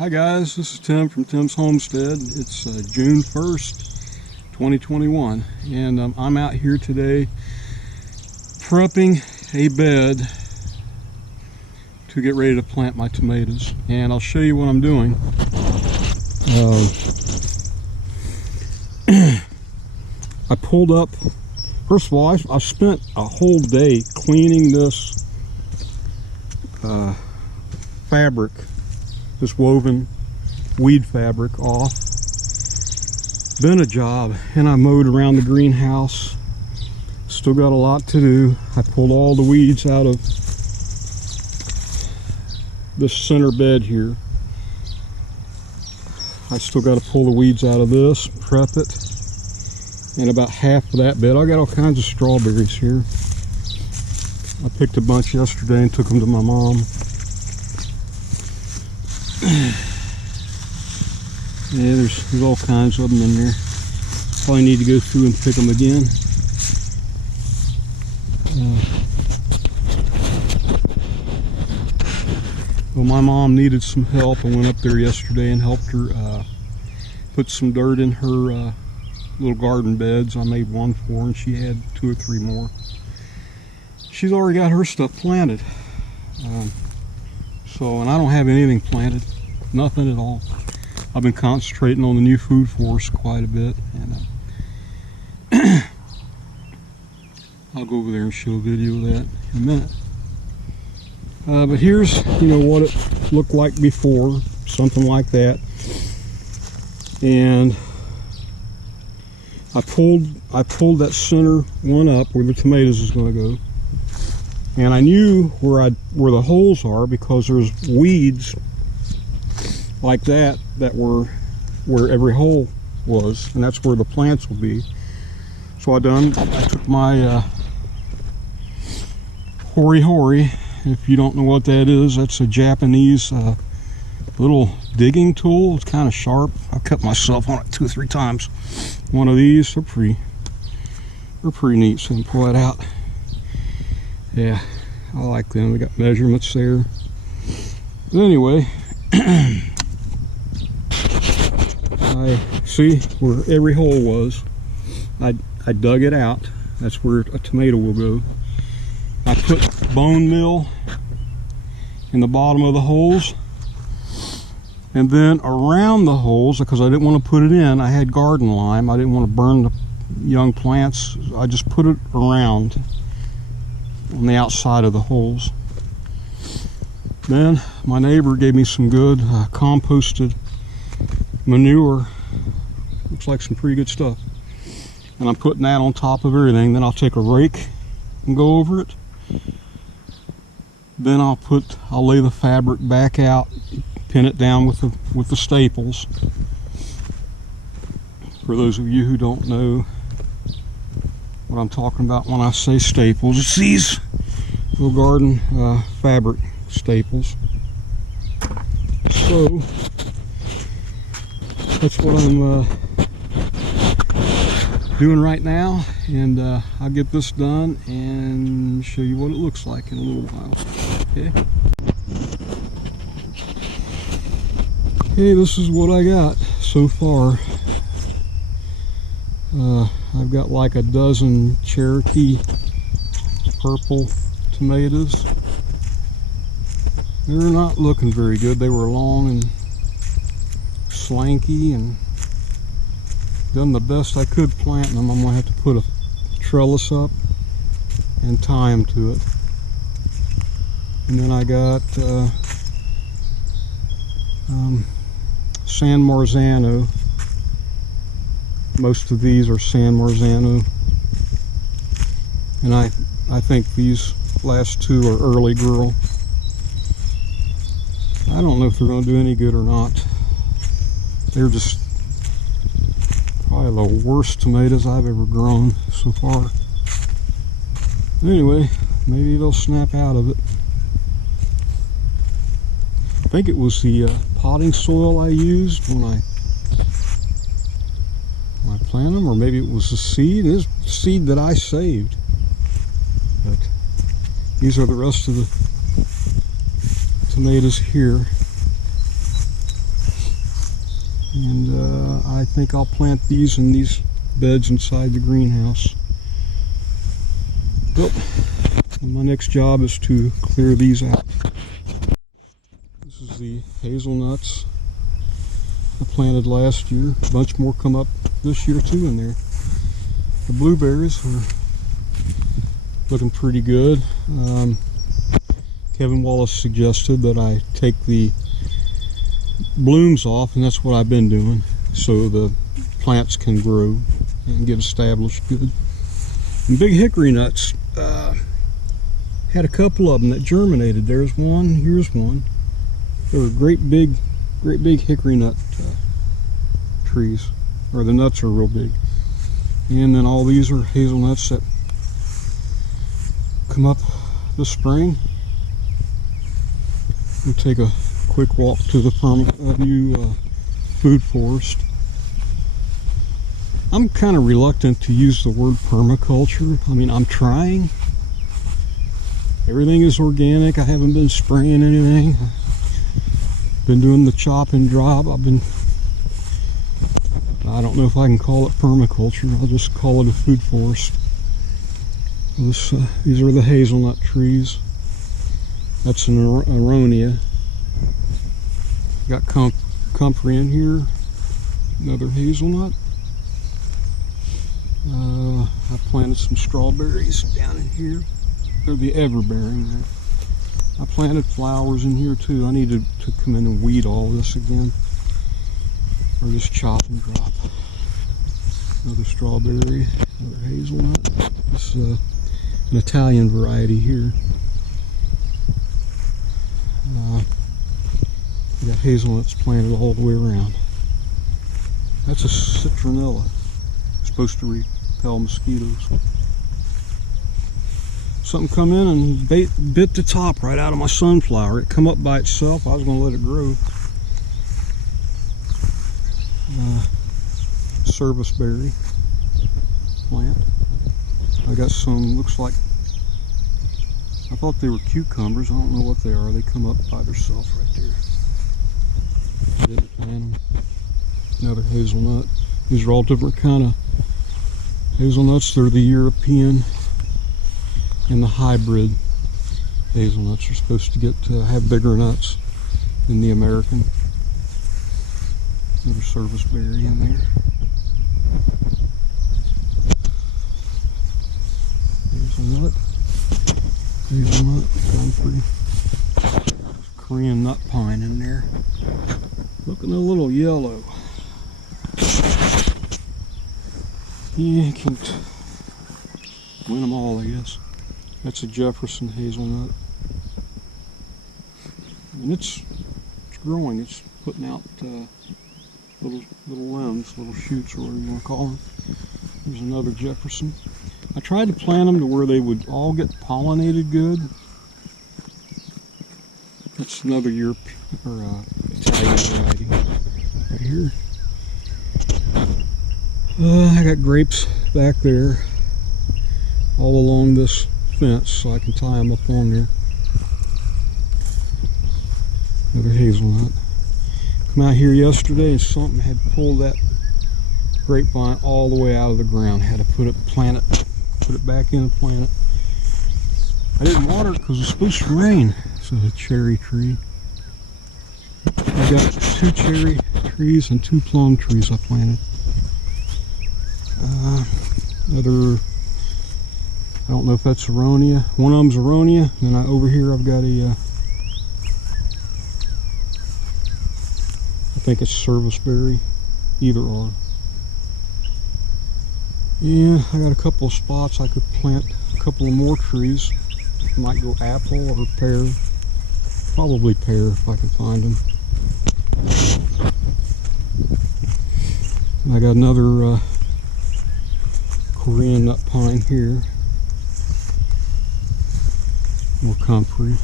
Hi guys, this is Tim from Tim's Homestead. It's June 1st, 2021, and I'm out here today prepping a bed to get ready to plant my tomatoes, and I'll show you what I'm doing. I pulled up, first of all, I spent a whole day cleaning this fabric, this woven weed fabric off. Been a job, and I mowed around the greenhouse. Still got a lot to do. I pulled all the weeds out of this center bed here. I still got to pull the weeds out of this, prep it, and about half of that bed. I got all kinds of strawberries here. I picked a bunch yesterday and took them to my mom. Yeah, there's all kinds of them in there. Probably need to go through and pick them again. Well, my mom needed some help. I went up there yesterday and helped her put some dirt in her little garden beds. I made one for her, and she had 2 or 3 more. She's already got her stuff planted. And I don't have anything planted, nothing at all. I've been concentrating on the new food forest quite a bit, and I'll go over there and show a video of that in a minute. But here's, what it looked like before, something like that. And I pulled that center one up where the tomatoes is going to go. And I knew where the holes are, because there's weeds like that were where every hole was, and that's where the plants will be. So I took my hori. If you don't know what that is, that's a Japanese little digging tool. It's kind of sharp. I cut myself on it 2 or 3 times. One of these, they're pretty neat, so I can pull it out. Yeah, I like them. They got measurements there. But anyway, I see where every hole was. I dug it out. That's where a tomato will go. I put bone meal in the bottom of the holes, and then around the holes, because I didn't want to put it in, I had garden lime. I didn't want to burn the young plants. I just put it around on the outside of the holes. Then my neighbor gave me some good composted manure. Looks like some pretty good stuff. And I'm putting that on top of everything. Then I'll take a rake and go over it. Then I'll lay the fabric back out, pin it down with the staples. For those of you who don't know what I'm talking about when I say staples, it's these little garden fabric staples. So that's what I'm doing right now, and I'll get this done and show you what it looks like in a little while. Okay, this is what I got so far. I've got like a dozen Cherokee purple tomatoes. They're not looking very good. They were long and slanky, and done the best I could planting them. I'm going to have to put a trellis up and tie them to it. And then I got San Marzano. Most of these are San Marzano, and I think these last 2 are early girl. I don't know if they're going to do any good or not. They're just probably the worst tomatoes I've ever grown so far. Anyway, maybe they'll snap out of it. I think it was the potting soil I used when I planted them, or maybe it was the seed. It is seed that I saved. But these are the rest of the tomatoes here. And I think I'll plant these in these beds inside the greenhouse. Well, my next job is to clear these out. This is the hazelnuts I planted last year. A bunch more come up this year too in there. The blueberries are looking pretty good. Kevin Wallace suggested that I take the blooms off, and that's what I've been doing, so the plants can grow and get established good. And big hickory nuts, had a couple of them that germinated. There's one, here's one. They were great big hickory nut trees, or the nuts are real big. And then all these are hazelnuts that come up this spring. We'll take a quick walk to the new food forest. I'm kind of reluctant to use the word permaculture. I mean, I'm trying. Everything is organic. I haven't been spraying anything. Been doing the chop and drop. I don't know if I can call it permaculture. I'll just call it a food forest. These are the hazelnut trees. That's an aronia. Got comfrey in here. Another hazelnut. I planted some strawberries down in here. They're the everbearing. I planted flowers in here too. I need to come in and weed all this again, or just chop and drop. Another strawberry, another hazelnut. This is an Italian variety here. We got hazelnuts planted all the way around. That's a citronella. It's supposed to repel mosquitoes. Something come in and bit the top right out of my sunflower. It come up by itself. I was going to let it grow. Serviceberry plant. I got some, looks like, I thought they were cucumbers. I don't know what they are. They come up by themselves right there. I didn't plant them. Another hazelnut. These are all different kind of hazelnuts. They're the European and the hybrid hazelnuts are supposed to have bigger nuts than the American. Another serviceberry in there. Hazelnut, comfrey. Korean nut pine in there. Looking a little yellow. Yeah, can't win them all, I guess. That's a Jefferson hazelnut. And it's growing. It's putting out little limbs, little shoots, or whatever you want to call them. There's another Jefferson. I tried to plant them to where they would all get pollinated good. That's another European or Italian variety right here. I got grapes back there all along this fence, so I can tie them up on there. Another hazelnut. Come out here yesterday and something had pulled that grapevine all the way out of the ground. Had to put it back in and plant it. I didn't water it because it's supposed to rain. It's a cherry tree. I got 2 cherry trees and 2 plum trees I planted. Another, I don't know if that's aronia. One of them's aronia, and then over here I've got a, I think it's serviceberry, either or. Yeah, I got a couple of spots I could plant a couple of more trees. Might go apple or pear. Probably pear if I can find them. And I got another Korean nut pine here. More comfrey.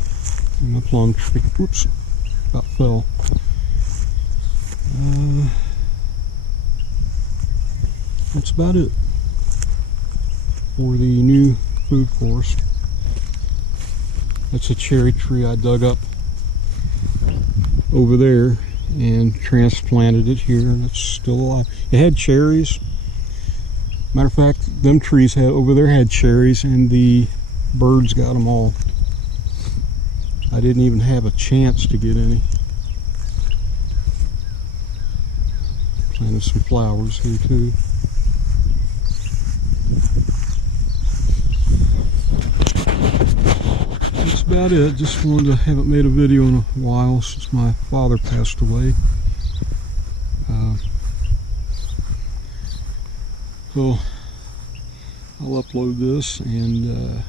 And a plum tree. Oops, about fell. That's about it for the new food forest. That's a cherry tree I dug up over there, and transplanted it here, and it's still alive. It had cherries. Matter of fact, them trees had over there had cherries, and the birds got them all. I didn't even have a chance to get any. Planted some flowers here too. That's about it. Just wanted to, haven't made a video in a while since my father passed away. So I'll upload this and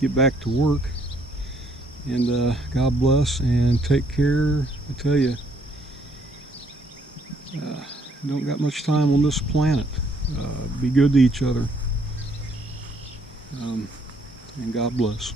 get back to work. And God bless and take care. I tell you, don't got much time on this planet. Be good to each other. And God bless.